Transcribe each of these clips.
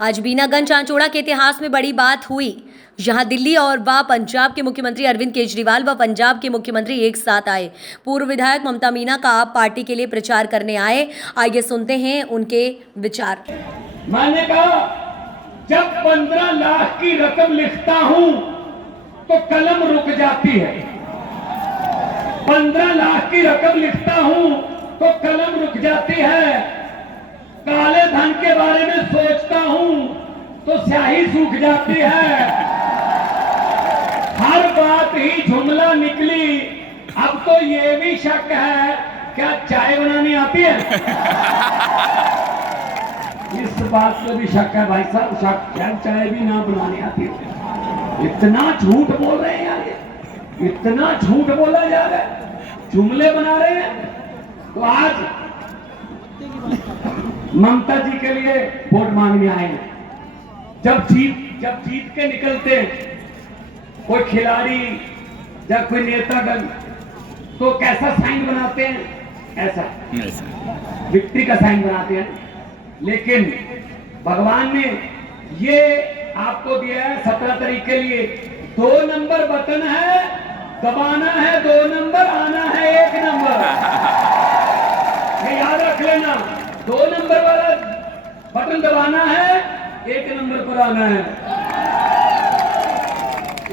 आज बीनागंज चांचोड़ा के इतिहास में बड़ी बात हुई। यहां दिल्ली और व पंजाब के मुख्यमंत्री अरविंद केजरीवाल व पंजाब के मुख्यमंत्री एक साथ आए। पूर्व विधायक ममता मीना का आप पार्टी के लिए प्रचार करने आए। आइए सुनते हैं उनके विचार। मैंने कहा जब 15 लाख की रकम लिखता हूं तो कलम रुक जाती है। 15 लाख की रकम लिखता हूं तो कलम रुक जाती है। काले धन के बारे में सोचता हूं तो स्याही सूख जाती है। हर बात ही जुमला निकली। अब तो ये भी शक है क्या चाय बनानी आती है। इस बात पे भी शक है भाई साहब, शक क्या चाय भी ना बनानी आती है। इतना झूठ बोल रहे हैं यार, इतना झूठ बोला जा रहा है, जुमले बना रहे हैं। तो आज ममता जी के लिए वोट मांगने आए हैं। जब जीत के निकलते कोई खिलाड़ी या कोई नेतागण तो कैसा साइन बनाते हैं, ऐसा विक्ट्री का साइन बनाते हैं। लेकिन भगवान ने ये आपको दिया है 17 तारीख के लिए 2 नंबर बटन है, दबाना है 2 नंबर, आना है 1 नंबर। ये याद रख लेना, 2 नंबर वाला बटन दबाना है, 1 नंबर पर आना है।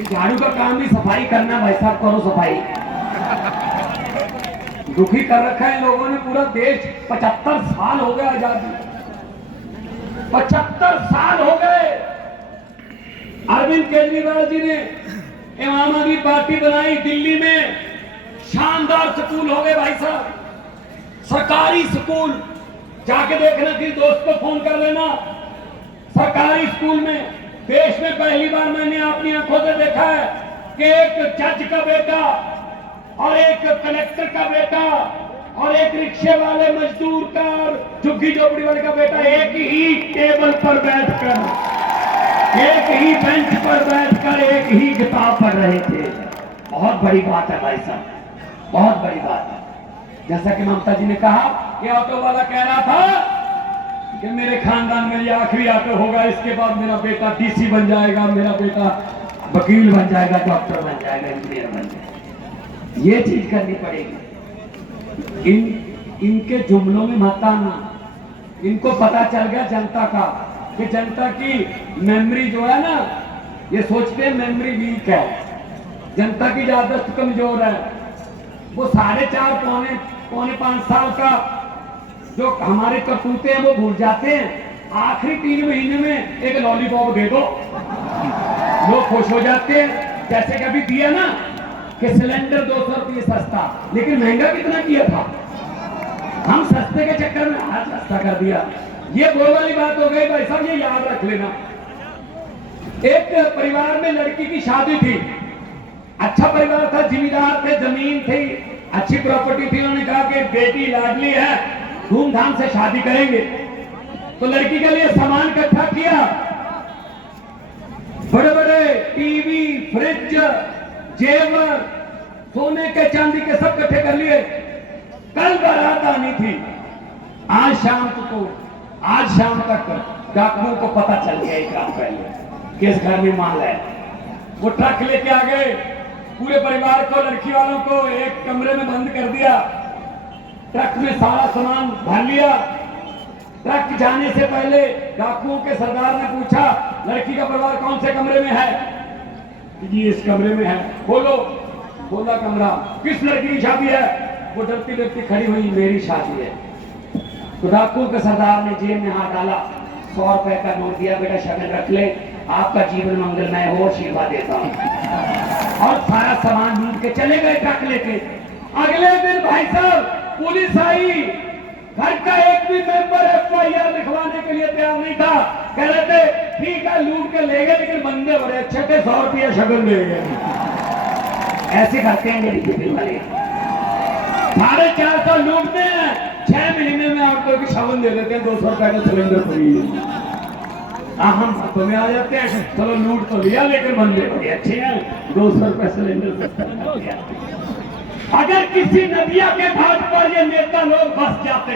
झाड़ू का काम भी सफाई करना भाई साहब, करो सफाई। दुखी कर रखा है लोगों ने पूरा देश। 75 साल हो गए आजादी, 75 साल हो गए। अरविंद केजरीवाल जी ने आम आदमी पार्टी बनाई दिल्ली में, शानदार स्कूल हो गए भाई साहब, सरकारी स्कूल। जाके देखना, किसी दोस्त को फोन कर लेना। सरकारी स्कूल में देश में पहली बार मैंने अपनी आंखों से देखा है कि एक जज का बेटा और एक कलेक्टर का बेटा और एक रिक्शे वाले मजदूर का और झुग्गी झोपड़ी वाले का बेटा एक ही टेबल पर बैठकर, एक ही बेंच पर बैठकर एक ही किताब पढ़ रहे थे। बहुत बड़ी बात है भाई साहब, बहुत बड़ी बात है। जैसा कि ममता जी ने कहा कि ऑटो वाला कह रहा था कि मेरे खानदान में ये आखिरी ऑटो होगा, इसके बाद मेरा बेटा डीसी बन जाएगा, मेरा बेटा वकील बन जाएगा, डॉक्टर बन जाएगा, इंजीनियर बन जाएगा। ये चीज करनी पड़ेगी। इनके जुमलों में मत आना। इनको पता चल गया जनता का कि जनता की मेमोरी जो है ना, ये सोचते हैं मेमोरी वीक है, जनता की याददाश्त कमजोर है। वो 4.5 पौने 5 साल का जो हमारे करतूते हैं वो भूल जाते हैं। आखिरी 3 महीने में एक लॉलीपॉप दे दो, लोग खुश हो जाते हैं। जैसे कि अभी दिया ना कि सिलेंडर 200 रुपये सस्ता, लेकिन महंगा कितना किया था। हम सस्ते के चक्कर में आज सस्ता कर दिया। ये वो वाली बात हो गई भाई साहब, ये याद रख लेना। एक परिवार में लड़की की शादी थी, अच्छा परिवार था, जिम्मेदार थे, जमीन थी, अच्छी प्रॉपर्टी थी। उन्होंने कहा कि बेटी लाडली है, धूमधाम से शादी करेंगे। तो लड़की के लिए सामान इकट्ठा किया, बड़े बड़े टीवी, फ्रिज, जेवर, सोने के चांदी के सब इकट्ठे कर लिए। कल बारात आनी थी, आज शाम तक डाकुओं को पता चल गया एक रात पहले कि इस घर में माल है। वो ट्रक लेके आ गए, पूरे परिवार को, लड़की वालों को एक कमरे में बंद कर दिया। ट्रक में सारा सामान भर लिया। ट्रक जाने से पहले डाकुओं के सरदार ने पूछा, लड़की का परिवार कौन से कमरे में है? जी इस कमरे में है। बोलो, बोला कमरा, किस लड़की की शादी है? वो डरती डरती खड़ी हुई, मेरी शादी है। तो डाकुओं के सरदार ने जेब में हाथ डाला, 100 रुपए का नोट दिया, बेटा शगन रख ले, आपका जीवन मंगलमय हो, आशीर्वाद देता हूं। और सारा सामान लूट के चले गए ट्रक लेके। अगले दिन भाई साहब पुलिस आई, घर का एक भी मेंबर FIR लिखवाने के लिए तैयार नहीं था। कह रहे थे ठीक है लूट के ले गए, लेकिन बंदे बड़े अच्छे थे, 100 रुपया शगन ले गए। ऐसे करते हैं मेरी बीवी वाले, 450 लूटते हैं, 6 महीने में आपको की शगन दे देते हैं, 200 रुपए का सिलेंडर फ्री। हम तुम्हें आ जाते हैं, चलो लूट तो लिया, लेकिन बंदे बड़े अच्छे हैं, 200 रुपए सिलेंडर। अगर किसी नदिया के घाट पर ये नेता लोग बस जाते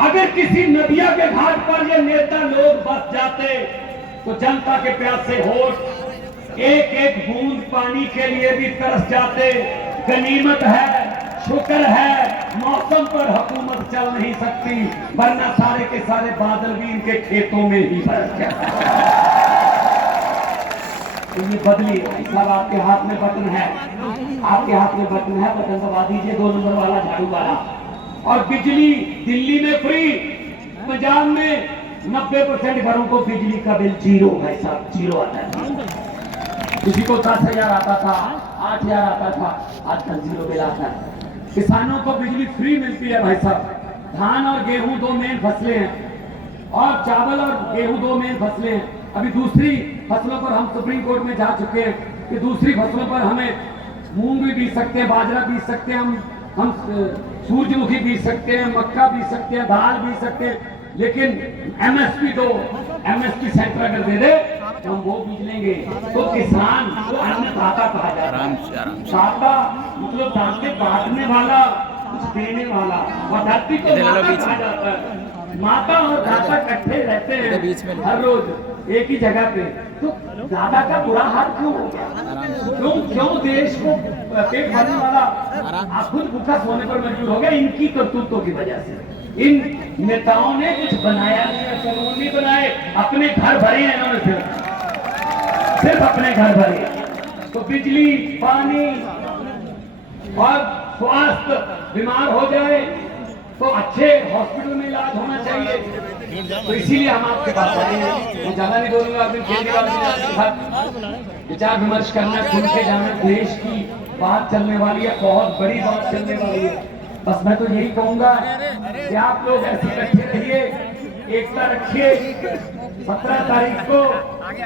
अगर किसी नदिया के घाट पर ये नेता लोग बस जाते तो जनता के प्यासे होठ एक एक बूंद पानी के लिए भी तरस जाते। गनीमत है, शुक्र है, मौसम पर हुकूमत चल नहीं सकती, वरना सारे के सारे बादल भी इनके खेतों में ही बरस जाते। तो ये बदली साहब, आपके हाथ में बटन है, आपके हाथ में बटन है, बटन दबा दीजिए, 2 नंबर वाला, झाड़ू वाला। और बिजली दिल्ली में फ्री, पंजाब में 90% घरों को बिजली का बिल जीरो है साहब, जीरो आता है। किसी को 10,000 आता था, 8,000 आता था, आजकल जीरो बिल आता है। किसानों को बिजली फ्री मिलती है भाई साहब। धान और गेहूं 2 मेन फसलें हैं, और चावल और गेहूं 2 मेन फसलें हैं। अभी दूसरी फसलों पर हम सुप्रीम कोर्ट में जा चुके हैं कि दूसरी फसलों पर हमें मूंग भी बीज सकते हैं, बाजरा बीज सकते हैं, हम सूरजमुखी बीज सकते हैं, मक्का बीज सकते हैं, दाल बीज सकते हैं, लेकिन एमएसपी दो, एमएसपी सेंटर अगर दे दे तो हम वो बीज लेंगे। तो किसान को अन्नदाता कहा जाता है। दाता मतलब दाते बांटने वाला, कुछ देने वाला, और धरती को माता कहा जाता है। माता और दाता इकट्ठे रहते हैं हर रोज एक ही जगह पे। तो दादा का बुरा हाल क्यों हो गया? क्यों देश को पेट भरने वाला खुद भूखा सोने पर मजबूर हो गया? इनकी करतूतों की वजह से। इन नेताओं ने कुछ बनाया नहीं, कानून नहीं बनाए, अपने घर भरे हैं इन्होंने, सिर्फ अपने घर भरे। तो बिजली, पानी और स्वास्थ्य, बीमार हो जाए तो अच्छे हॉस्पिटल में इलाज होना चाहिए। तो इसीलिए हम आपके पास आए हैं। मैं ज्यादा नहीं बोलूंगा, अरविंद केजरीवाल जी के साथ विचार विमर्श करना, सुन के जाना। देश की बात चलने वाली है, बहुत बड़ी बात चलने वाली है। बस मैं तो यही कहूंगा कि आप लोग ऐसे इकट्ठे रहिए, एकता रखिए। 17 तारीख को